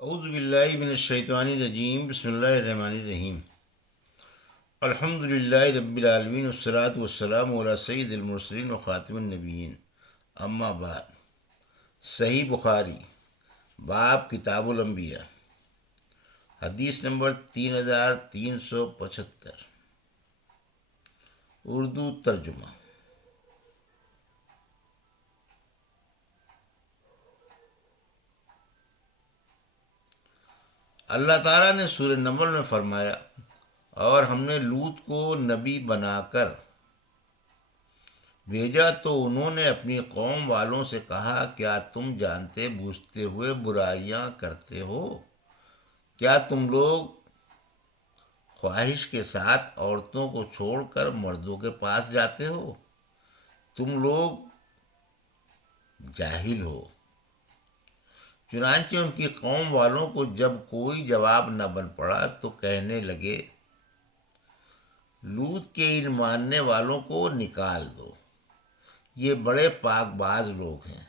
اعوذ باللہ من الشیطان الرجیم، بسم اللہ الرحمن الرحیم۔ الحمد للہ رب العالمین، والصلاة والسلام علی سید المرسلین و خاتم النبیین، اما بعد۔ صحیح بخاری، باب کتاب الانبیاء، حدیث نمبر 3375، اردو ترجمہ۔ اللہ تعالیٰ نے سورہ نمل میں فرمایا، اور ہم نے لوط کو نبی بنا کر بھیجا تو انہوں نے اپنی قوم والوں سے کہا، کیا تم جانتے بوجھتے ہوئے برائیاں کرتے ہو؟ کیا تم لوگ خواہش کے ساتھ عورتوں کو چھوڑ کر مردوں کے پاس جاتے ہو؟ تم لوگ جاہل ہو۔ چنانچہ ان کی قوم والوں کو جب کوئی جواب نہ بن پڑا تو کہنے لگے، لوط کے ان ماننے والوں کو نکال دو، یہ بڑے پاک باز لوگ ہیں۔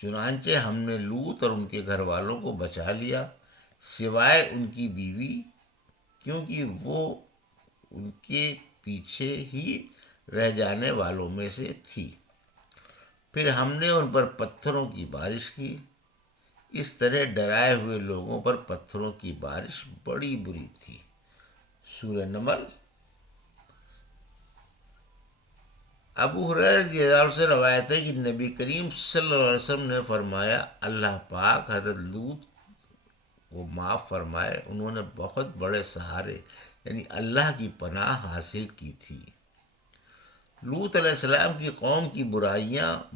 چنانچہ ہم نے لوط اور ان کے گھر والوں کو بچا لیا، سوائے ان کی بیوی، کیونکہ وہ ان کے پیچھے ہی رہ جانے والوں میں سے تھی۔ پھر ہم نے ان پر پتھروں کی بارش کی۔ اس طرح ڈرائے ہوئے لوگوں پر پتھروں کی بارش بڑی بری تھی۔ سورہ نمل۔ ابو ہریرہ رضی اللہ عنہ سے روایت ہے کہ نبی کریم صلی اللہ علیہ وسلم نے فرمایا، اللہ پاک حضرت لوط کو معاف فرمائے، انہوں نے بہت بڑے سہارے یعنی اللہ کی پناہ حاصل کی تھی۔ لوط علیہ السلام کی قوم کی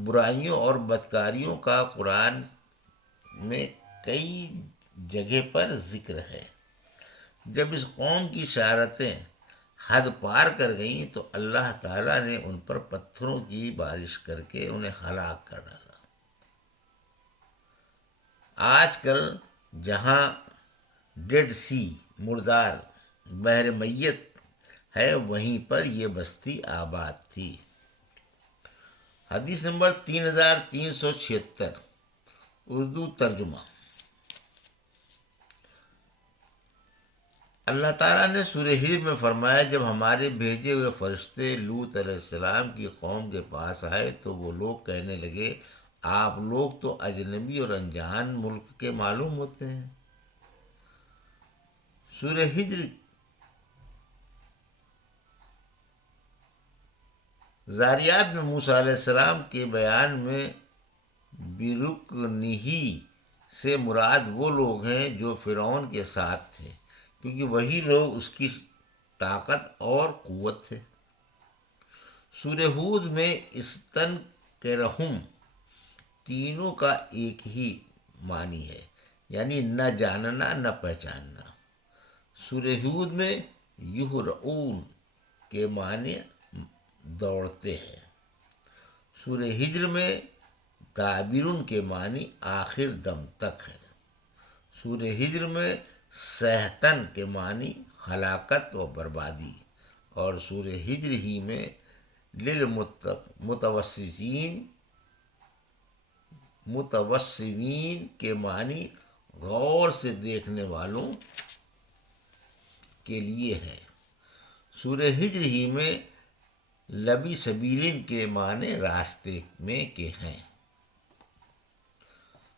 برائیوں اور بدکاریوں کا قرآن میں کئی جگہ پر ذکر ہے۔ جب اس قوم کی شرارتیں حد پار کر گئیں تو اللہ تعالیٰ نے ان پر پتھروں کی بارش کر کے انہیں ہلاک کر ڈالا۔ آج کل جہاں ڈیڈ سی، مردار بحر میت ہے، وہیں پر یہ بستی آباد تھی۔ حدیث نمبر 3376، اردو ترجمہ۔ اللہ تعالیٰ نے سورہ ہجر میں فرمایا، جب ہمارے بھیجے ہوئے فرشتے لوط علیہ السلام کی قوم کے پاس آئے تو وہ لوگ کہنے لگے، آپ لوگ تو اجنبی اور انجان ملک کے معلوم ہوتے ہیں۔ سورہ ہجر ذاریات میں موسیٰ علیہ السلام کے بیان میں برکنہ سے مراد وہ لوگ ہیں جو فرعون کے ساتھ تھے، کیونکہ وہی لوگ اس کی طاقت اور قوت تھے۔ سورہ ہود میں استن کے رحم تینوں کا ایک ہی معنی ہے، یعنی نہ جاننا نہ پہچاننا۔ سورہ ہود میں یہرعون کے معنی دوڑتے ہیں۔ سورہ ہجر میں دابرون کے معنی آخر دم تک ہے۔ سورہ ہجر میں سحتن کے معنی ہلاکت و بربادی، اور سورہ ہجر ہی میں متوسمین کے معنی غور سے دیکھنے والوں کے لیے ہے۔ سورہ ہجر ہی میں لبی سبیلن کے معنی راستے میں کے ہیں۔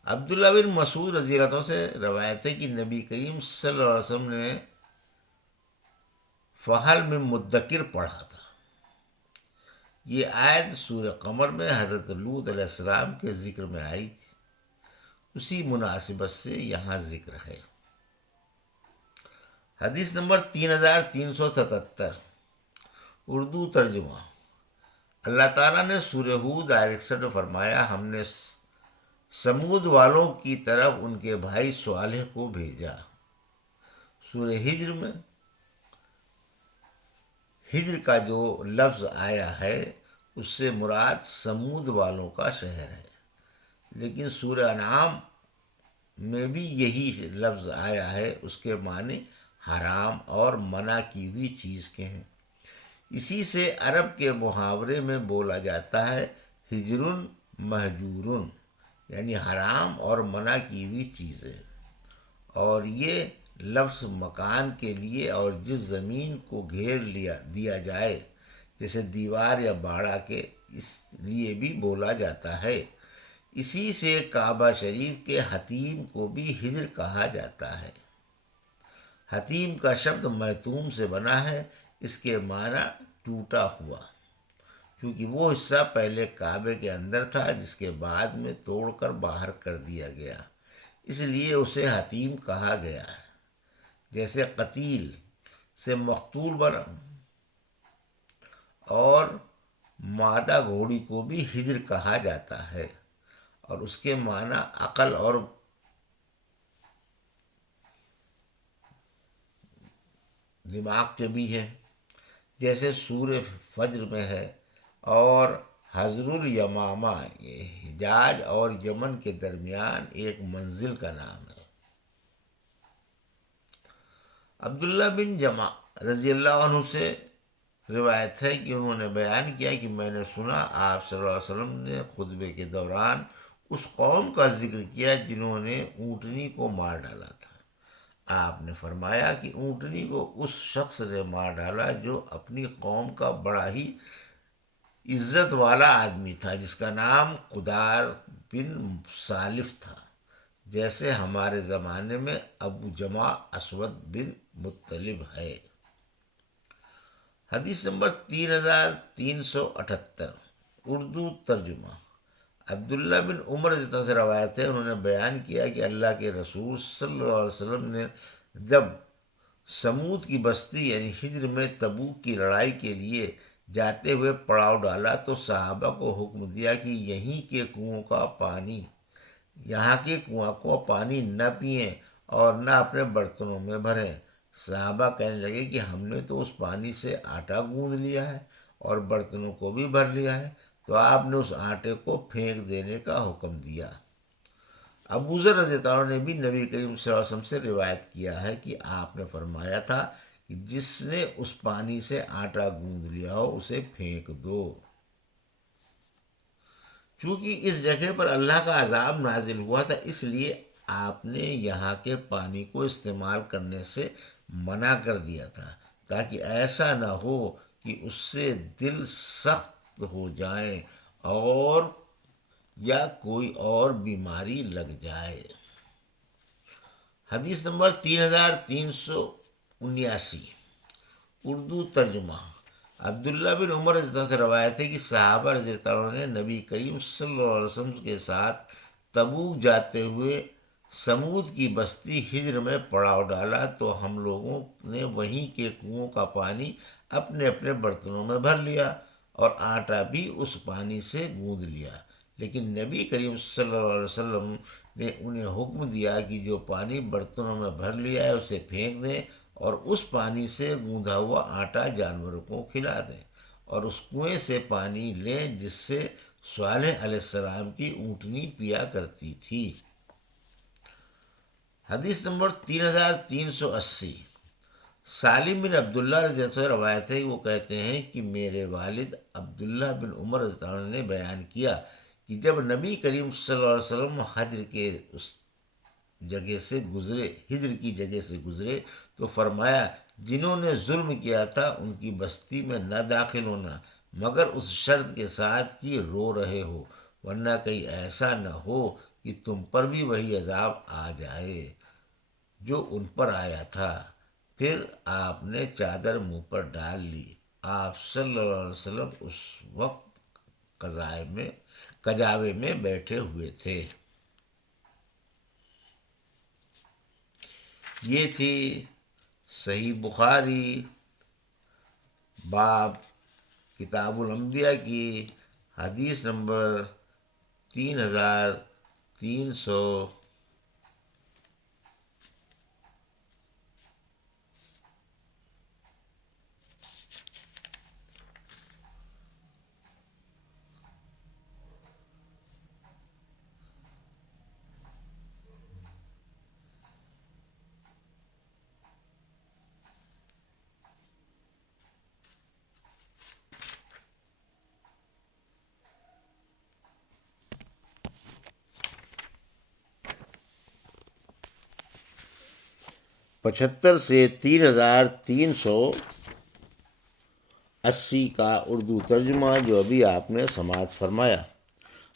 عبداللہ بن مسعود رضی اللہ عنہ سے روایت ہے کہ نبی کریم صلی اللہ علیہ وسلم نے فحل میں مدکر پڑھا تھا۔ یہ آیت سورہ قمر میں حضرت لوط علیہ السلام کے ذکر میں آئی تھی، اسی مناسبت سے یہاں ذکر ہے۔ حدیث نمبر 3377، اردو ترجمہ۔ اللہ تعالیٰ نے سورہ ہود آیت 61 میں فرمایا، ہم نے سمود والوں کی طرف ان کے بھائی صالح کو بھیجا۔ سورہ ہجر میں ہجر کا جو لفظ آیا ہے اس سے مراد سمود والوں کا شہر ہے، لیکن سورہ انعام میں بھی یہی لفظ آیا ہے، اس کے معنی حرام اور منع کی ہوئی چیز کے ہیں۔ اسی سے عرب کے محاورے میں بولا جاتا ہے، ہجرن مہجورن، یعنی حرام اور منع کی ہوئی چیزیں۔ اور یہ لفظ مکان کے لیے اور جس زمین کو گھیر دیا جائے جیسے دیوار یا باڑہ کے اس لیے بھی بولا جاتا ہے۔ اسی سے کعبہ شریف کے حتیم کو بھی ہجر کہا جاتا ہے۔ حتیم کا شبد میتوم سے بنا ہے، اس کے معنی ٹوٹا ہوا، کیونکہ وہ حصہ پہلے کعبے کے اندر تھا جس کے بعد میں توڑ کر باہر کر دیا گیا، اس لیے اسے حتیم کہا گیا ہے۔ جیسے قتیل سے مقتول بنا، اور مادہ گھوڑی کو بھی ہجر کہا جاتا ہے، اور اس کے معنی عقل اور دماغ کے بھی ہیں، جیسے سورہ فجر میں ہے۔ اور حضر الیمامہ یہ حجاز اور یمن کے درمیان ایک منزل کا نام ہے۔ عبداللہ بن جمع رضی اللہ عنہ سے روایت ہے کہ انہوں نے بیان کیا کہ میں نے سنا آپ صلی اللہ علیہ وسلم نے خطبے کے دوران اس قوم کا ذکر کیا جنہوں نے اونٹنی کو مار ڈالا تھا۔ آپ نے فرمایا کہ اونٹنی کو اس شخص نے مار ڈالا جو اپنی قوم کا بڑا ہی عزت والا آدمی تھا، جس کا نام قدار بن سالف تھا، جیسے ہمارے زمانے میں ابو جمع اسود بن مطلب ہے۔ حدیث نمبر 3378، اردو ترجمہ۔ عبداللہ بن عمر رضی اللہ عنہ سے روایت ہے، انہوں نے بیان کیا کہ اللہ کے رسول صلی اللہ علیہ وسلم نے جب سمود کی بستی یعنی ہجر میں تبوک کی لڑائی کے لیے جاتے ہوئے پڑاؤ ڈالا تو صحابہ کو حکم دیا کہ یہاں کے کنواں کو پانی نہ پئیں اور نہ اپنے برتنوں میں بھریں۔ صحابہ کہنے لگے کہ ہم نے تو اس پانی سے آٹا گوندھ لیا ہے اور برتنوں کو بھی بھر لیا ہے، تو آپ نے اس آٹے کو پھینک دینے کا حکم دیا۔ ابو ذر رضی اللہ عنہ نے بھی نبی کریم صلی اللہ علیہ وسلم سے روایت کیا ہے کہ آپ نے فرمایا تھا کہ جس نے اس پانی سے آٹا گوندھ لیا ہو اسے پھینک دو۔ چونکہ اس جگہ پر اللہ کا عذاب نازل ہوا تھا، اس لیے آپ نے یہاں کے پانی کو استعمال کرنے سے منع کر دیا تھا، تاکہ ایسا نہ ہو کہ اس سے دل سخت ہو جائیں اور یا کوئی اور بیماری لگ جائے۔ حدیث نمبر 3379، اردو ترجمہ۔ عبداللہ بن عمر رضی اللہ عنہ سے روایت ہے کہ صحابہ رضی اللہ عنہ نے نبی کریم صلی اللہ علیہ وسلم کے ساتھ تبوک جاتے ہوئے سمود کی بستی ہجر میں پڑاؤ ڈالا تو ہم لوگوں نے وہیں کے کنووں کا پانی اپنے اپنے برتنوں میں بھر لیا اور آٹا بھی اس پانی سے گوندھ لیا، لیکن نبی کریم صلی اللہ علیہ وسلم نے انہیں حکم دیا کہ جو پانی برتنوں میں بھر لیا ہے اسے پھینک دیں اور اس پانی سے گوندھا ہوا آٹا جانوروں کو کھلا دیں، اور اس کنویں سے پانی لیں جس سے صالح علیہ السلام کی اونٹنی پیا کرتی تھی۔ حدیث نمبر 3380، سالم بن عبداللہ رضی اللہ عنہ سے روایت ہے، وہ کہتے ہیں کہ میرے والد عبداللہ بن عمر رضی اللہ عنہ نے بیان کیا کہ جب نبی کریم صلی اللہ علیہ وسلم حجر کے اس جگہ سے گزرے ہجر کی جگہ سے گزرے تو فرمایا جنہوں نے ظلم کیا تھا ان کی بستی میں نہ داخل ہونا مگر اس شرط کے ساتھ کہ رو رہے ہو، ورنہ کہیں ایسا نہ ہو کہ تم پر بھی وہی عذاب آ جائے جو ان پر آیا تھا۔ پھر آپ نے چادر منہ پر ڈال لی۔ آپ صلی اللہ علیہ وسلم اس وقت کجاوے میں بیٹھے ہوئے تھے۔ یہ تھی صحیح بخاری باب کتاب الانبیاء کی حدیث نمبر 3300 75 سے 3380 کا اردو ترجمہ جو ابھی آپ نے سماعت فرمایا۔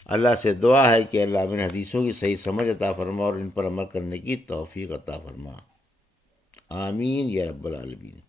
اللہ سے دعا ہے کہ اللہ ان حدیثوں کی صحیح سمجھ عطا فرما اور ان پر عمل کرنے کی توفیق عطا فرما۔ آمین یا رب العالمین۔